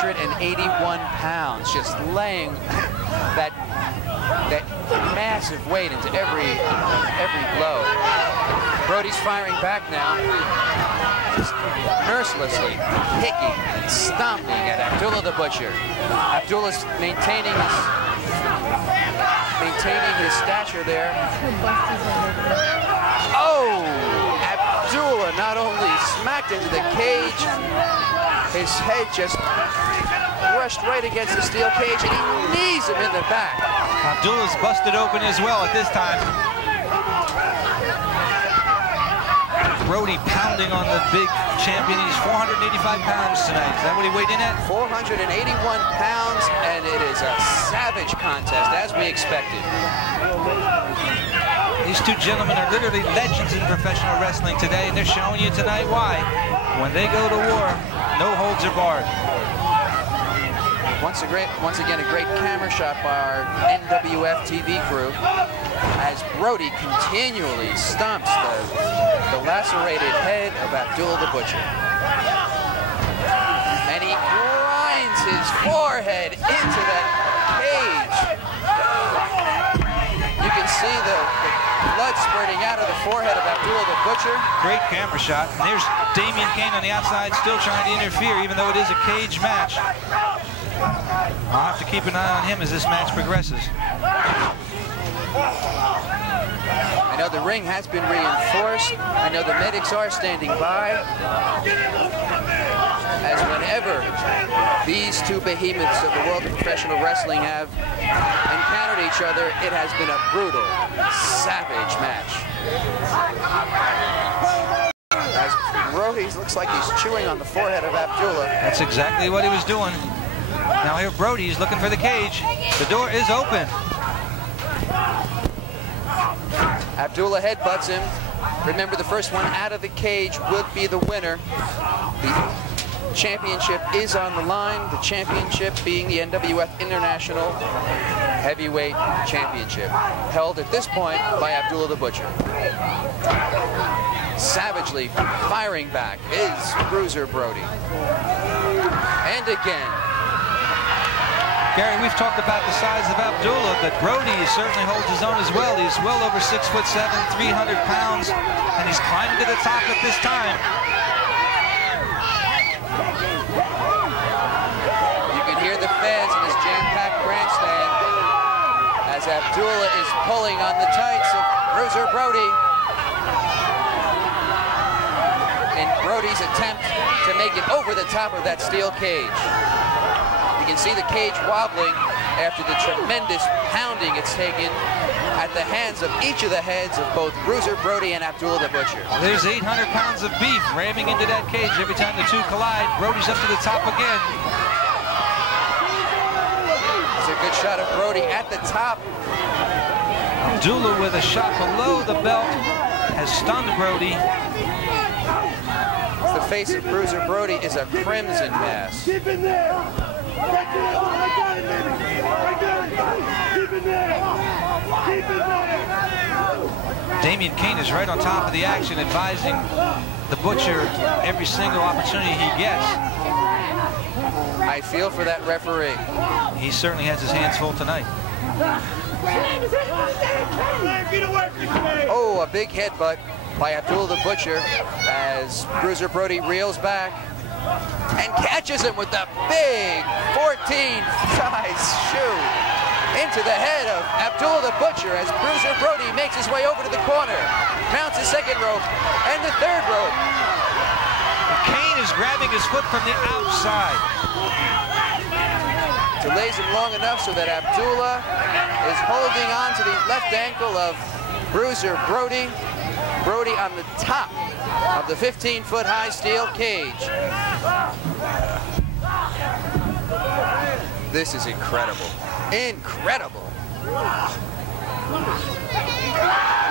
481 pounds, just laying that massive weight into every blow. Brody's firing back now, just mercilessly kicking and stomping at Abdullah the Butcher. Abdullah's maintaining his stature there. Oh! Abdullah not only smacked into the cage, his head just brushed right against the steel cage, and he knees him in the back. Abdullah's busted open as well at this time. Brody pounding on the big champion. He's 485 pounds tonight. Is that what he weighed in at? 481 pounds, and it is a savage contest, as we expected. These two gentlemen are literally legends in professional wrestling today, and they're showing you tonight why. When they go to war, no holds are barred. Once again, a great camera shot by our NWF TV crew as Brody continually stomps the lacerated head of Abdullah the Butcher. And he grinds his forehead into that cage. You can see the blood spurting out of the forehead of Abdullah the Butcher. Great camera shot. And there's Damien Kane on the outside still trying to interfere, even though it is a cage match. I'll have to keep an eye on him as this match progresses. I know the ring has been reinforced. I know the medics are standing by. As whenever these two behemoths of the world of professional wrestling have encountered each other, it has been a brutal, savage match. As Brody looks like he's chewing on the forehead of Abdullah. That's exactly what he was doing. Now here Brody's looking for the cage. The door is open. Abdullah headbutts him. Remember, the first one out of the cage would be the winner. The championship is on the line. The championship being the NWF International Heavyweight Championship, held at this point by Abdullah the Butcher. Savagely firing back is Bruiser Brody. And again. Gary, we've talked about the size of Abdullah, but Brody certainly holds his own as well. He's well over 6'7", 300 pounds, and he's climbing to the top at this time. You can hear the fans in this jam-packed grandstand as Abdullah is pulling on the tights of Bruiser Brody in Brody's attempt to make it over the top of that steel cage. You can see the cage wobbling after the tremendous pounding it's taken at the hands of each of the heads of both Bruiser Brody and Abdullah the Butcher. There's 800 pounds of beef ramming into that cage every time the two collide. Brody's up to the top again. It's a good shot of Brody at the top. Abdullah with a shot below the belt has stunned Brody. The face of Bruiser Brody is a crimson mass. Keep in there! I got it, baby! I got it! Keep in there! Keep in there! Damien Kane is right on top of the action, advising the Butcher every single opportunity he gets. I feel for that referee. He certainly has his hands full tonight. Oh, a big headbutt by Abdullah the Butcher as Bruiser Brody reels back and catches him with the big 14-size shoe into the head of Abdullah the Butcher as Bruiser Brody makes his way over to the corner, mounts the second rope and the third rope. Kane is grabbing his foot from the outside. Delays him long enough so that Abdullah is holding on to the left ankle of Bruiser Brody. Brody on the top of the 15-foot high steel cage. This is incredible. Incredible.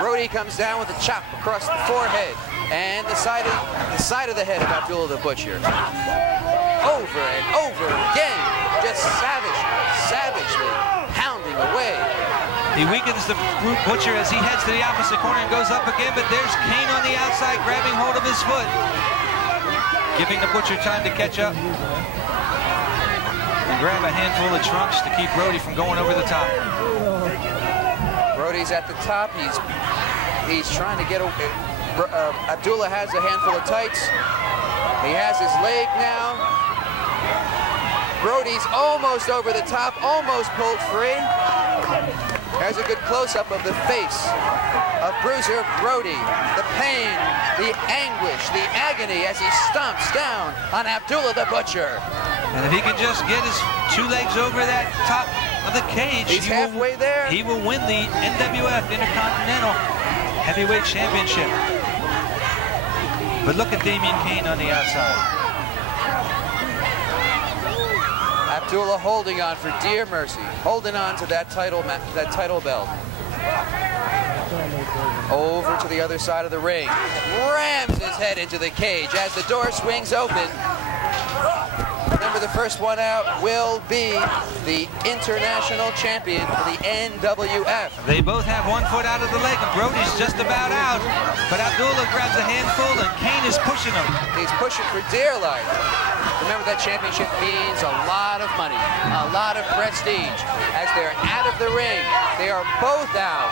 Brody comes down with a chop across the forehead and the side of the head of Abdullah the Butcher. Over and over again, just savagely pounding away. He weakens the Butcher as he heads to the opposite corner and goes up again, but there's Kane on the outside grabbing hold of his foot, giving the Butcher time to catch up. grab a handful of trunks to keep Brody from going over the top. Brody's at the top. He's trying to get away. Abdullah has a handful of tights. He has his leg now. Brody's almost over the top, almost pulled free. There's a good close-up of the face of Bruiser Brody. The pain, the anguish, the agony as he stomps down on Abdullah the Butcher. And if he can just get his two legs over that top of the cage, he's halfway there. He will win the NWF Intercontinental Heavyweight Championship. But look at Damien Kane on the outside. Abdullah holding on for dear mercy, holding on to that title belt. Over to the other side of the ring, rams his head into the cage as the door swings open. Remember, the first one out will be the international champion for the NWF. They both have one foot out of the leg, and Brody's just about out. But Abdullah grabs a handful, and Kane is pushing him. He's pushing for dear life. Remember, that championship means a lot of money, a lot of prestige. As they're out of the ring, they are both out.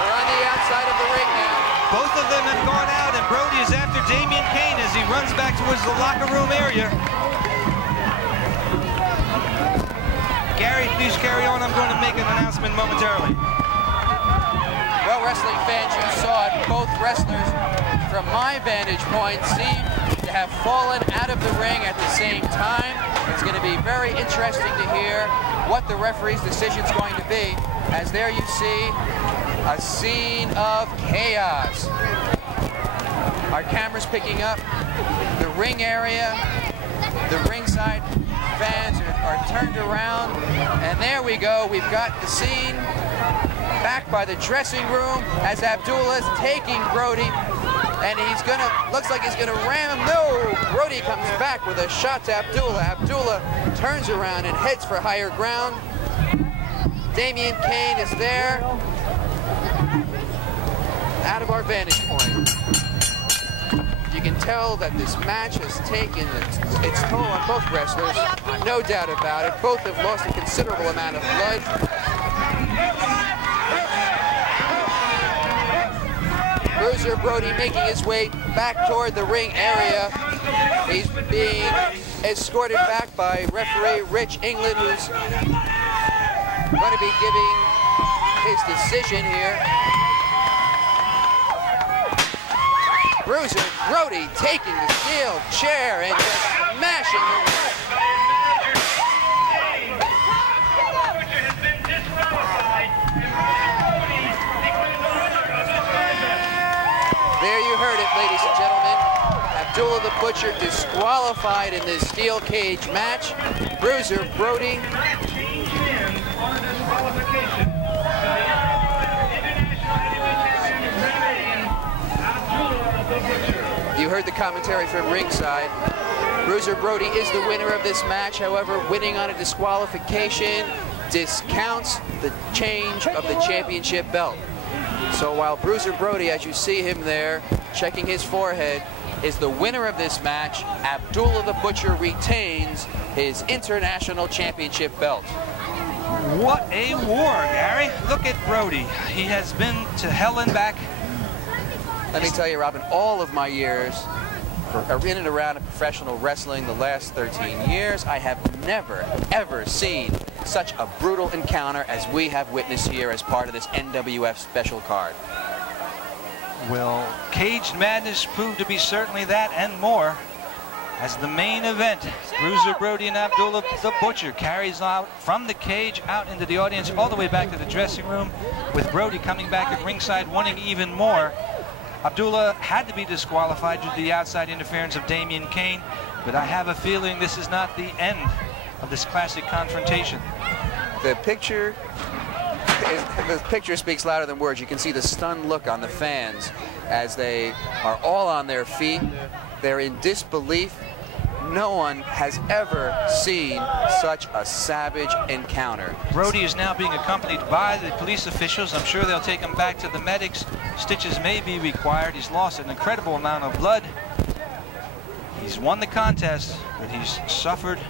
We're on the outside of the ring now. Both of them have gone out, and Brody is after Damien Kane as he runs back towards the locker room area. Gary, please carry on. I'm going to make an announcement momentarily. Well, wrestling fans, you saw it. Both wrestlers, from my vantage point, seem to have fallen out of the ring at the same time. It's going to be very interesting to hear what the referee's decision is going to be. As there you see a scene of chaos. Our camera's picking up the ring area. The ringside fans are turned around. And there we go. We've got the scene back by the dressing room as Abdullah's taking Brody. And he's gonna, looks like he's gonna ram him. No! Brody comes back with a shot to Abdullah. Abdullah turns around and heads for higher ground. Damien Kane is there. Out of our vantage point. You can tell that this match has taken its toll on both wrestlers. No doubt about it. Both have lost a considerable amount of blood. Bruiser Brody making his way back toward the ring area. He's being escorted back by referee Rich Ingling, who's going to be giving his decision here. Bruiser Brody taking the steel chair and just smashing it. There you heard it, ladies and gentlemen. Abdullah the Butcher disqualified in this steel cage match. Bruiser Brody. You heard the commentary from ringside. Bruiser Brody is the winner of this match. However, winning on a disqualification discounts the change of the championship belt. So while Bruiser Brody, as you see him there, checking his forehead, is the winner of this match, Abdullah the Butcher retains his international championship belt. What a war, Gary. Look at Brody. He has been to hell and back. Let me tell you, Robin, all of my years in and around professional wrestling, the last 13 years, I have never, ever seen such a brutal encounter as we have witnessed here as part of this NWF special card. Well, Cage Madness proved to be certainly that and more. As the main event, Bruiser Brody and Abdullah the Butcher carries out from the cage out into the audience all the way back to the dressing room, with Brody coming back at ringside wanting even more. Abdullah had to be disqualified due to the outside interference of Damien Kane, but I have a feeling this is not the end of this classic confrontation. The picture speaks louder than words. You can see the stunned look on the fans as they are all on their feet. They're in disbelief. no one has ever seen such a savage encounter. Brody is now being accompanied by the police officials. I'm sure they'll take him back to the medics. Stitches may be required. He's lost an incredible amount of blood. He's won the contest, but he's suffered